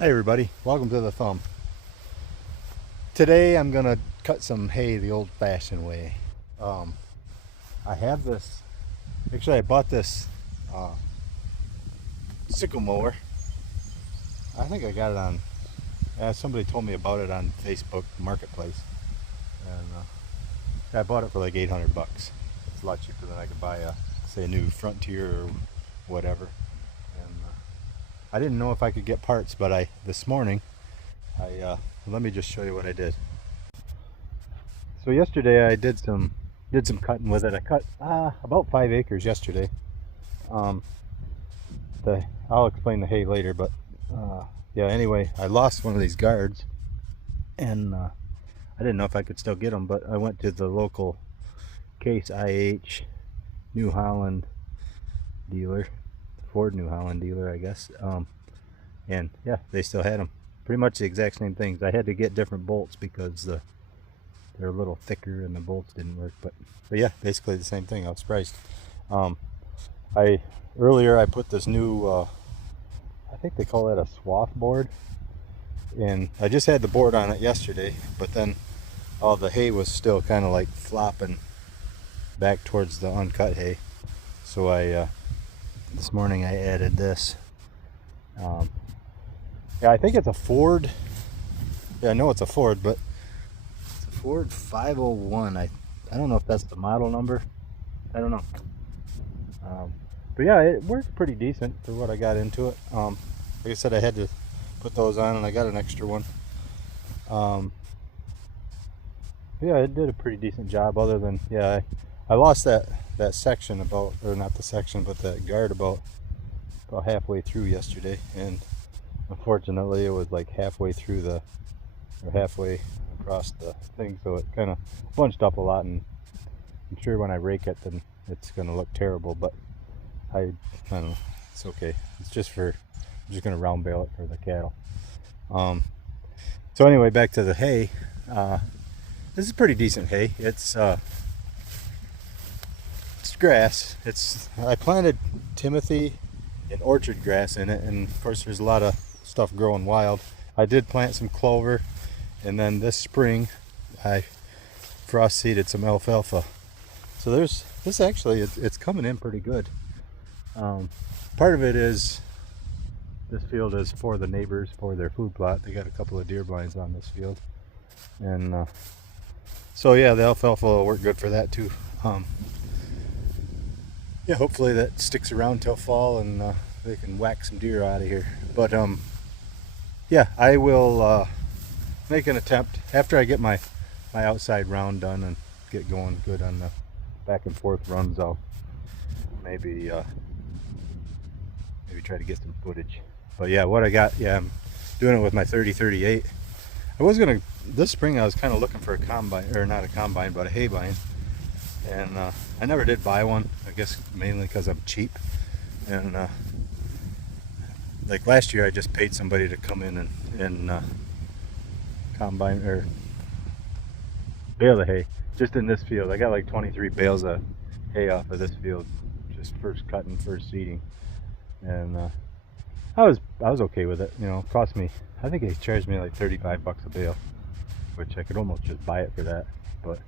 Hey everybody, welcome to the thumb. Today I'm gonna cut some hay the old-fashioned way. Um, I have this. Actually, I bought this uh, sickle mower. I think I got it on. Somebody told me about it on Facebook Marketplace, and I bought it for like 800 bucks. It's a lot cheaper than I could buy say, a new Frontier or whatever. And I didn't know if I could get parts, but this morning let me just show you what I did. So yesterday I did some cutting with it. I cut about 5 acres yesterday. Um, I'll explain the hay later, but yeah. Anyway, I lost one of these guards, and I didn't know if I could still get them, but I went to the local Case IH New Holland dealer, Ford New Holland dealer, I guess. And yeah, they still had them. Pretty much the exact same things. I had to get different bolts because they're a little thicker and the bolts didn't work, but yeah, basically the same thing. I was surprised. Earlier I put this new I think they call that a swath board, and I just had the board on it yesterday, but then all the hay was still kind of like flopping back towards the uncut hay, so this morning I added this. Yeah, I think it's a Ford. Yeah, I know it's a Ford, but Ford 501. I don't know if that's the model number. I don't know. But yeah, it worked pretty decent for what I got into it. Like I said, I had to put those on, and I got an extra one. Yeah, it did a pretty decent job. Other than, yeah, I lost that section about, or not the section, but that guard about halfway through yesterday, and unfortunately it was like halfway across the thing, so it kind of bunched up a lot, and I'm sure when I rake it then it's gonna look terrible, but I don't know, it's okay. I'm just gonna round bale it for the cattle. So anyway, back to the hay. This is pretty decent hay. It's grass. I planted Timothy and orchard grass in it, and of course there's a lot of stuff growing wild. I did plant some clover, and then this spring I frost seeded some alfalfa. So this actually, it's coming in pretty good. Part of it is this field is for the neighbors, for their food plot. They got a couple of deer blinds on this field, and so yeah, the alfalfa will work good for that too. Yeah, hopefully that sticks around till fall, and they can whack some deer out of here. But yeah, I will make an attempt after I get my outside round done and get going good on the back and forth runs. I'll maybe try to get some footage. But yeah, what I got, yeah, I'm doing it with my 30-38. This spring I was kind of looking for a combine, or not a combine, but a hay bine, and I never did buy one. I guess mainly because I'm cheap, and like last year I just paid somebody to come in and combine or bale the hay just in this field. I got like 23 bales of hay off of this field, just first cutting, first seeding, and I was okay with it. You know, it cost me, I think they charged me like 35 bucks a bale, which I could almost just buy it for that. But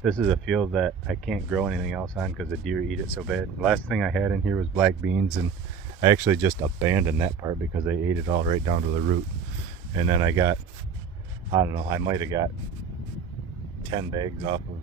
this is a field that I can't grow anything else on because the deer eat it so bad. Last thing I had in here was black beans, and I actually just abandoned that part because they ate it all right down to the root. And then I got, I don't know, I might have got 10 bags off of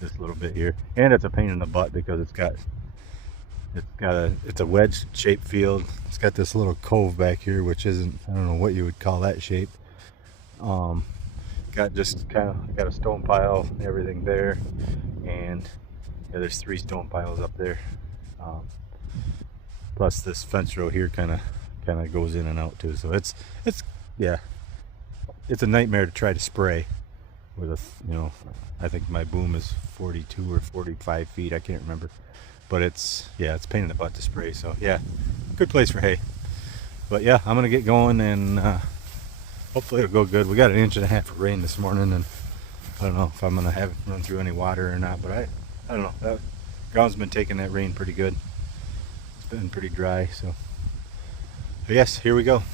this little bit here. And it's a pain in the butt because it's a wedge shaped field. It's got this little cove back here, which isn't, I don't know what you would call that shape. Got a stone pile, everything there, and yeah, there's 3 stone piles up there. Plus this fence row here kind of goes in and out too. So it's yeah, it's a nightmare to try to spray with I think my boom is 42 or 45 feet, I can't remember, but it's a pain in the butt to spray. So yeah, good place for hay. But yeah, I'm gonna get going, and hopefully it'll go good. We got 1.5 inches of rain this morning, and I don't know if I'm gonna run through any water or not, but I don't know. That ground's been taking that rain pretty good. It's been pretty dry, so yes, here we go.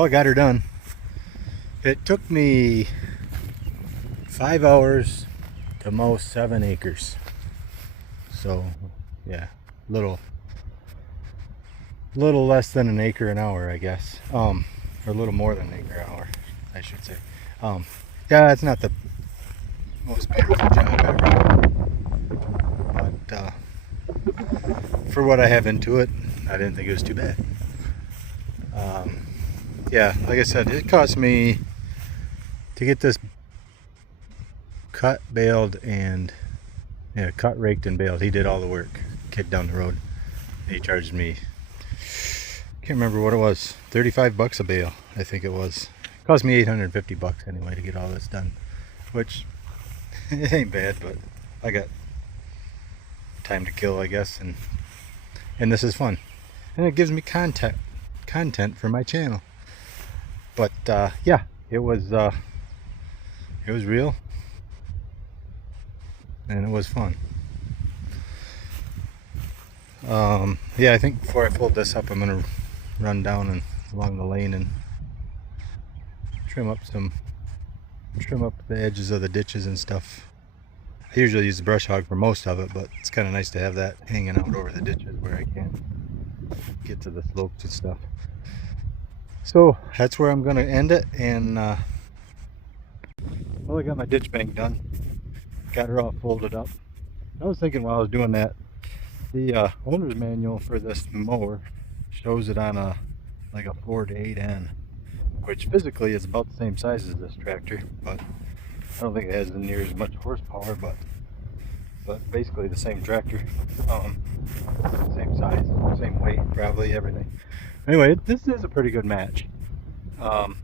Well, I got her done. It took me 5 hours to mow 7 acres. So yeah, little less than an acre an hour, I guess. Or a little more than an acre an hour, I should say. Yeah, it's not the most beautiful job ever, but for what I have into it, I didn't think it was too bad. Yeah, like I said, it cost me to get this cut, baled, and cut, raked, and baled. He did all the work. Kid down the road. He charged me, can't remember what it was, 35 bucks a bale, I think it was. It cost me 850 bucks anyway to get all this done, which it ain't bad, but I got time to kill, I guess, and this is fun, and it gives me content for my channel. But yeah, it was real, and it was fun. Yeah, I think before I fold this up, I'm gonna run down and along the lane and trim up the edges of the ditches and stuff. I usually use the brush hog for most of it, but it's kind of nice to have that hanging out over the ditches where I can get to the slopes and stuff. So that's where I'm gonna end it. And well, I got my ditch bank done, got her all folded up. I was thinking while I was doing that, the owner's manual for this mower shows it on like a 4 to 8N, which physically is about the same size as this tractor, but I don't think it has near as much horsepower, but basically the same tractor, same size, same weight, probably everything. Anyway, this is a pretty good match. And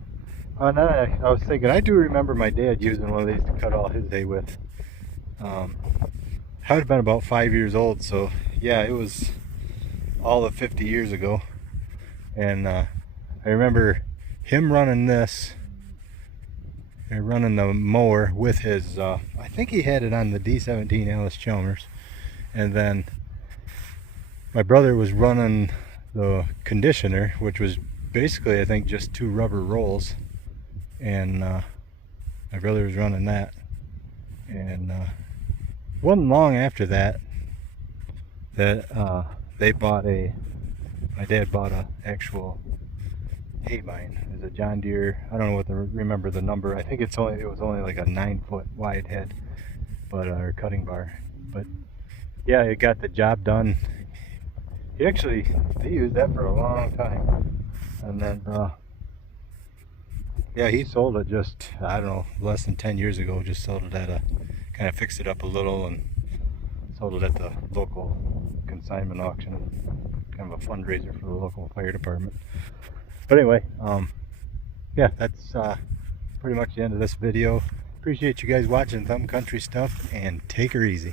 then I was thinking, I do remember my dad using one of these to cut all his hay with. I would have been about 5 years old, so yeah, it was all of 50 years ago. And I remember him running this, running the mower with his, I think he had it on the D17 Alice Chalmers, and then my brother was running the conditioner, which was basically, I think, just 2 rubber rolls, and my brother was running that. And it wasn't long after that my dad bought a actual hay vine. It was a John Deere, I don't know remember the number. I think it was only like a 9-foot wide head, but or cutting bar. But yeah, it got the job done. They used that for a long time, and then yeah, he sold it just, I don't know, less than 10 years ago. Just sold it at kind of fixed it up a little and sold it at the local consignment auction, kind of a fundraiser for the local fire department. But anyway, yeah, that's pretty much the end of this video. Appreciate you guys watching Thumb Country Stuff, and take her easy.